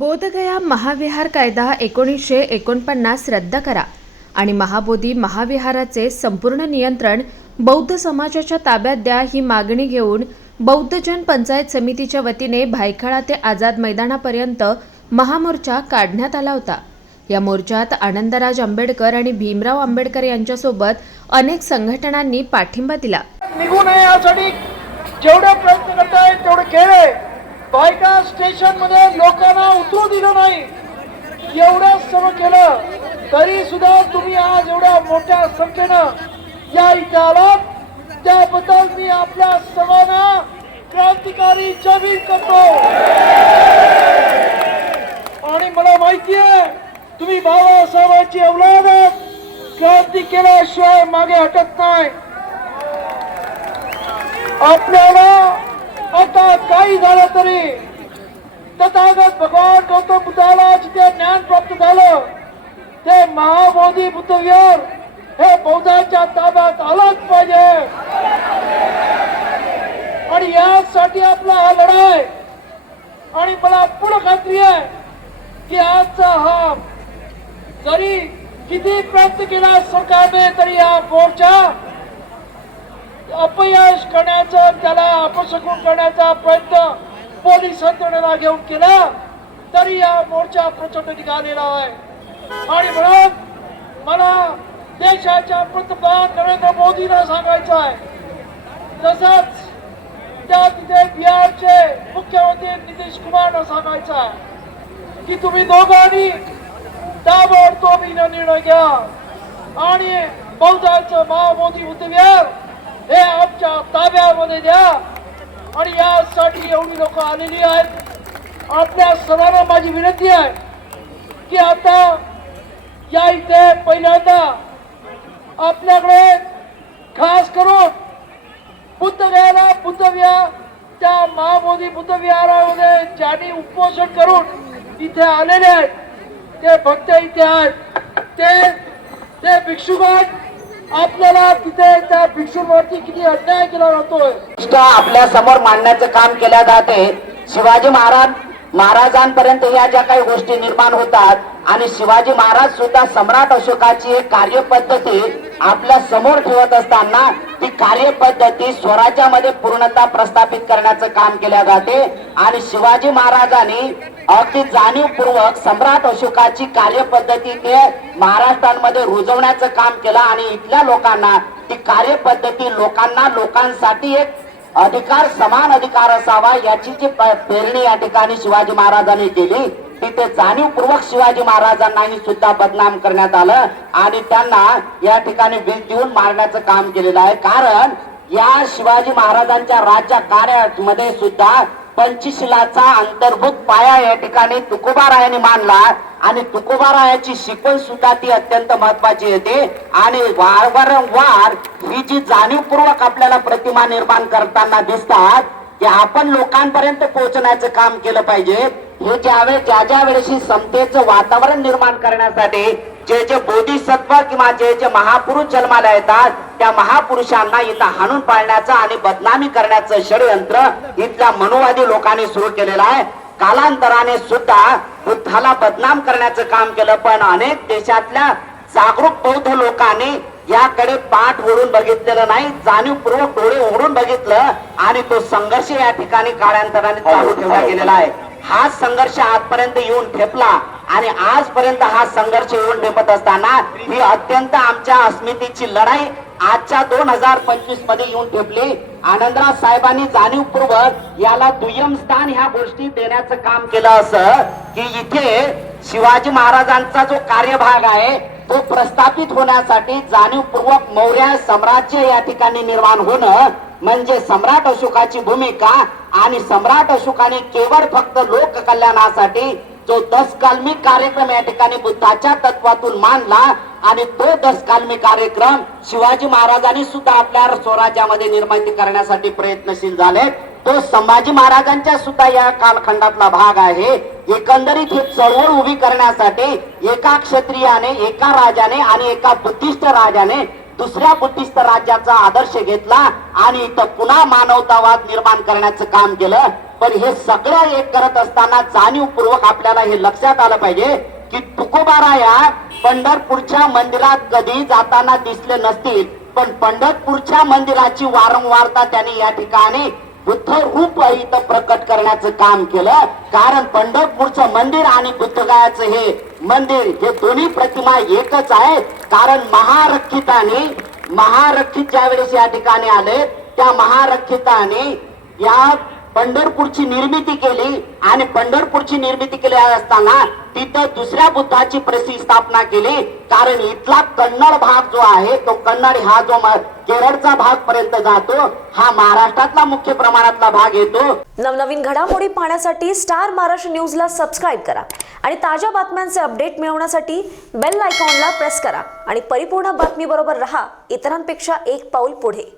बोधगया महाविहार कायदा एकोणीसशे एकोणपन्नास रद्द करा आणि महाबोधी महाविहाराचे संपूर्ण नियंत्रण बौद्ध समाजाच्या ताब्यात द्या ही मागणी घेऊन बौद्ध जन पंचायत समितीच्या वतीने भायखळा ते आझाद मैदानापर्यंत महामोर्चा काढण्यात आला होता. या मोर्चात आनंदराज आंबेडकर आणि भीमराव आंबेडकर यांच्यासोबत अनेक संघटनांनी पाठिंबा दिला. निघू नये यासाठी जेवढे प्रयत्न करताय तेवढे केले. बायका स्टेशनमध्ये लोकांना उतरू दिलं नाही. एवढं सर्व केलं तरी सुद्धा तुम्ही आज एवढ्या मोठ्या संख्येनं या इथे आलात. त्याबद्दल मी आपल्या सर्वांना क्रांतिकारी जाहीर करतो. आणि मला माहिती आहे तुम्ही बाबासाहेबांची अवलाद आहात. क्रांती केल्याशिवाय मागे हटत नाही. आपल्याला आता काही झालं तरी तथागत भगवान गौतम बुद्धाला जिथे ज्ञान प्राप्त झालं ते महाबोधी बुद्धविहार हे बौद्धाच्या ताब्यात आलंच पाहिजे. आणि यासाठी आपला हा आहे आणि मला पूर्ण खात्री आहे की आजचा हा जरी किती प्रयत्न केला सरकारने तरी हा मोर्चा अपयश करण्याचा त्याला अपशकून करण्याचा प्रयत्न पोलीस यंत्रणेला घेऊन केला तरी या मोर्चा प्रचंड निघालेला आहे. आणि म्हणून मला देशाच्या पंतप्रधान नरेंद्र मोदींना सांगायचं आहे तसंच त्या तिथे बिहारचे मुख्यमंत्री नितीश कुमारना सांगायचं आहे की तुम्ही दोघांनी ताबडतोब हिनं निर्णय घ्या. आणि बौद्धाचं महामोदी उद्यान हे आमच्या ताब्यामध्ये द्या. आणि यासाठी एवढी लोक आलेली आहेत. आपल्या सर्वांना माझी विनंती आहे की आता या इथे पहिल्यांदा आपल्याकडे खास करून बुद्धविहारा बुद्धविहार त्या महाबोधी बुद्धविहारामध्ये ज्यांनी उपोषण करून इथे आलेले आहेत ते भक्त इथे आहेत. ते ते भिक्षुक आपल्याला तिथे त्या भिक्षूंवरती किती अन्याय केला जातोय? गोष्ट आपल्यासमोर मांडण्याचं काम केल्या जाते. शिवाजी महाराज महाराजांपर्यंत या ज्या काही गोष्टी निर्माण होतात आणि शिवाजी महाराज सुद्धा सम्राट अशोकाची एक कार्यपद्धती आपल्यासमोर ठेवत असताना ती कार्यपद्धती स्वराज्यामध्ये पूर्णता प्रस्थापित करण्याचं काम केल्या जाते. आणि शिवाजी महाराजांनी अगदी जाणीवपूर्वक सम्राट अशोकाची कार्यपद्धती ते महाराष्ट्रामध्ये रुजवण्याचं काम केलं आणि इथल्या लोकांना ती कार्यपद्धती लोकांना लोकांसाठी एक अधिकार समान अधिकार असावा याची जी पेरणी या ठिकाणी शिवाजी महाराजांनी केली तिथे जाणीवपूर्वक शिवाजी महाराजांनाही सुद्धा बदनाम करण्यात आलं आणि त्यांना या ठिकाणी वीज देऊन मारण्याचं काम केलेलं आहे. कारण या शिवाजी महाराजांच्या राज्य कार्यामध्ये सुद्धा पंचशिलाचा अंतर्भूत पाया या ठिकाणी तुकोबारायाने मानला आणि तुकोबारायाची शिकवण सुद्धा ती अत्यंत महत्वाची येते आणि वारंवार ही जी जाणीवपूर्वक आपल्याला प्रतिमा निर्माण करताना दिसतात की आपण लोकांपर्यंत पोहोचण्याचं काम केलं पाहिजे. हे ज्यावेळेस ज्या ज्या वेळेशी समतेचं वातावरण निर्माण करण्यासाठी जे जे बोधिसत्व किंवा जे जे महापुरुष जन्माला येतात त्या महापुरुषांना इथं हाणून पाळण्याचं आणि बदनामी करण्याचं षडयंत्र इथल्या मनोवादी लोकांनी सुरू केलेलं आहे. कालांतराने सुद्धा बुद्धाला बदनाम करण्याचं काम केलं पण अनेक देशातल्या जागरूक बौद्ध लोकांनी याकडे पाठ ओढून बघितलेलं नाही जाणीवपूर्वक डोळे ओढून बघितलं आणि तो संघर्ष या ठिकाणी काळांतराने चालू ठेवला गेलेला आहे. हा संघर्ष आजपर्यंत येऊन ठेपला आणि आजपर्यंत हा संघर्ष येऊन ठेपत असताना ही अत्यंत आमच्या अस्मितेची लढाई आजच्या दोन हजार पंचवीसमध्ये येऊन ठेपली. आनंदराव साहेबांनी जाणीवपूर्वक याला दुय्यम स्थान ह्या गोष्टी देण्याचं काम केलं असं की इथे शिवाजी महाराजांचा जो कार्यभाग आहे तो प्रस्थापित होण्यासाठी जाणीवपूर्वक मौर्य साम्राज्य या ठिकाणी निर्माण होणं म्हणजे सम्राट अशोकाची भूमिका आणि सम्राट अशोकाने केवळ फक्त लोक कल्याणासाठी जो दसकालमी कार्यक्रम या ठिकाणी बुद्धाच्या तत्वातून मांडला आणि तो दसकालमी कार्यक्रम शिवाजी महाराजांनी सुद्धा आपल्या स्वराज्यामध्ये निर्मिती करण्यासाठी प्रयत्नशील झाले. तो संभाजी महाराजांच्या सुद्धा या कालखंडातला भाग आहे. एकंदरीत ही चळवळ उभी करण्यासाठी एका क्षत्रियाने एका राजाने आणि एका बुद्धिस्ट राजाने दुसऱ्या बुद्धिस्त राज्याचा आदर्श घेतला आणि इथं पुन्हा मानवतावाद निर्माण करण्याचं काम केलं. पण हे सगळं एक करत असताना जाणीवपूर्वक आपल्याला हे लक्षात आलं पाहिजे की तुकोबारा या पंढरपूरच्या मंदिरात कधी जाताना दिसले नसतील. पण पंढरपूरच्या मंदिराची वारंवारता त्यांनी या ठिकाणी बुद्ध रूप इथं प्रकट करण्याचं काम केलं. कारण पंढरपूरचं मंदिर आणि बुद्धगायाचं हे मंदिर हे दोन्ही प्रतिमा एकच आहेत. कारण महारक्षिताने महारक्षित ज्या वेळेस या ठिकाणी आले त्या महारक्षिताने या पंढरपूरची निर्मिती केली आणि पंढरपूरची निर्मिती केली असताना तिथं दुसऱ्या बुद्धाची प्रतिस्थापना केली. कारण इथला कन्नड भाग जो आहे तो कन्नड हा जो केरळचा भाग पर्यंत जातो हा महाराष्ट्रातला मुख्य प्रमाणातला भाग येतो. नवनवीन घडामोडी पाहण्यासाठी स्टार महाराष्ट्र न्यूजला सबस्क्राईब करा आणि ताज्या बातम्यांचे अपडेट मिळवण्यासाठी बेल आयकॉनला प्रेस करा आणि परिपूर्ण बातमीबरोबर रहा इतरांपेक्षा एक पाऊल पुढे.